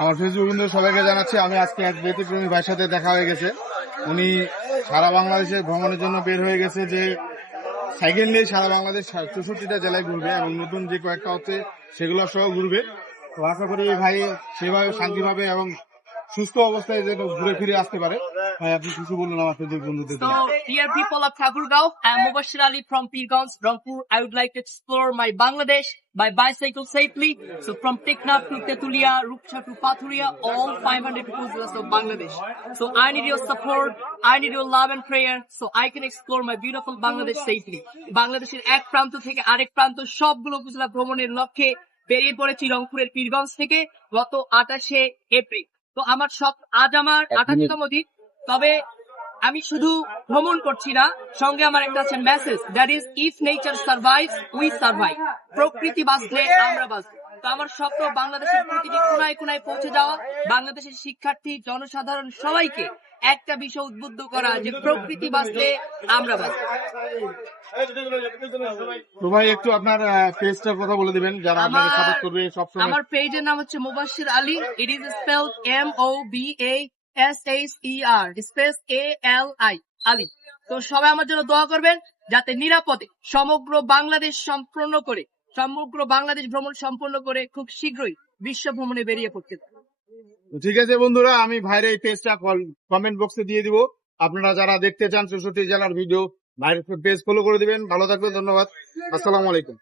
আমার ফেসবুক বন্ধু সবাইকে জানাচ্ছি, আমি আজকে এক ব্যতিক্রমী ভাইয়ের সাথে দেখা হয়ে গেছে। উনি সারা বাংলাদেশে ভ্রমণের জন্য বের হয়ে গেছে, যে সাইকেল নিয়ে সারা বাংলাদেশ 64টা জেলায় ঘুরবে এবং নতুন যে কয়েকটা হচ্ছে সেগুলো সহ ঘুরবে। তো আশা করি এই ভাই সেভাবে শান্তিভাবে এবং সুস্থ অবস্থায় যেন ঘুরে ফিরে আসতে পারে। ভাই আপনি কিছু বলুন আমার ফেসবুক বন্ধুদের জন্য। So, dear people of Thakurgaon, I am Mubashir Ali from Pirgaon, Rangpur. I would like to explore my Bangladesh by bicycle safely. So, from Teknaf to Tetulia, Rupcha to Pathuria, all 500 villages of Bangladesh. So, I need your support, I need your love and prayer, so I can explore my beautiful Bangladesh safely. বাংলাদেশের এক প্রান্ত থেকে আরেক প্রান্ত সবগুলো উপজেলা ভ্রমণের লক্ষ্যে বেরিয়ে পড়েছি রংপুরের পীরগঞ্জ থেকে গত 28শে এপ্রিল। তো আজ আমার 28তম দিন। তবে আমি শুধু ভ্রমণ করছি না, সঙ্গে আমার একটা আছে message, that is if nature survives we survive. প্রকৃতি বাঁচলে আমরা বাঁচবো। তো আমার স্বপ্ন বাংলাদেশের প্রতিটি কোনায় কোনায় পৌঁছে যাওয়া, বাংলাদেশের শিক্ষার্থী জনসাধারণ সবাইকে একটা বিষয় উদ্বুদ্ধ করা যে প্রকৃতি বাঁচলে আমরা বাঁচবো। তো ভাই একটু আপনার পেজটার কথা বলে দিবেন যারা আপনাকে সাপোর্ট করবে সবসময়। আমার পেজের নাম হচ্ছে Mubashir Ali. It is spelled MOBASHER space ALI Ali. তো সবাই আমার জন্য দোয়া করবেন যাতে নিরাপদে সমগ্র বাংলাদেশ ভ্রমণ সম্পন্ন করে খুব শীঘ্রই বিশ্ব ভ্রমণে বেরিয়ে পড়তে পারে। ঠিক আছে বন্ধুরা, আমি ভাইয়ের এই পেজটা কমেন্ট বক্সে দিয়ে দিব। আপনারা যারা দেখতে চান 64 জেলার ভিডিও, ভাইয়ের পেজ ফলো করে দিবেন। ভালো থাকবেন, ধন্যবাদ, আসসালামু আলাইকুম।